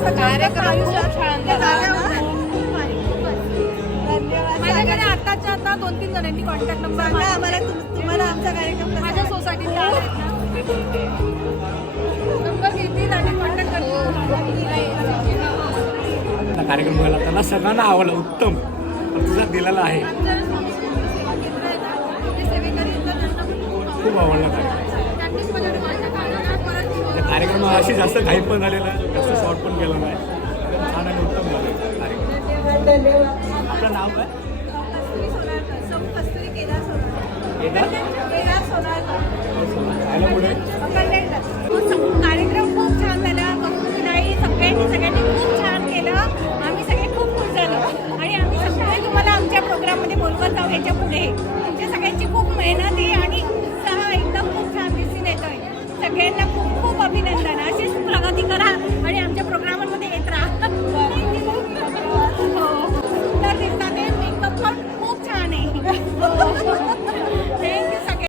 कार्यक्रम छान झाला. माझ्याकडे आताच्या आता 2-3 जणांनी कॉन्टॅक्ट नंबर आम्हाला. तुम्हाला आमचा कार्यक्रम माझ्या सोसायटीतला नंबर घेतील आणि कॉन्टॅक्ट करतील. कार्यक्रम बघायला त्यांना सगळ्यांना आवडला. उत्तम प्रतिसाद दिलेला आहे. खूप आवडला कार्यक्रम. अशी जास्त घाई पण झालेला आहे, जास्त शॉर्ट पण केला नाही. छान आणि उत्तम झालं कार्यक्रम. आपलं नाव काय? पुढे कार्यक्रम खूप छान झाला. नाही सगळ्यांनी खूप छान केलं. आम्ही सगळे खूप खुश झालो आणि आम्ही सगळे तुम्हाला आमच्या प्रोग्राममध्ये बोलवत जाऊ. याच्या पुढे तुमच्या सगळ्यांची खूप मेहनत आहे आणि उत्साह एकदम खूप छान दिसून येतोय. सगळ्यांना खूप खूप अभिनंदन. अशीच प्रगती करा आणि आमच्या प्रोग्रामांमध्ये येत राहा. सुंदर दिसतात. मेकअप पण खूप छान आहे.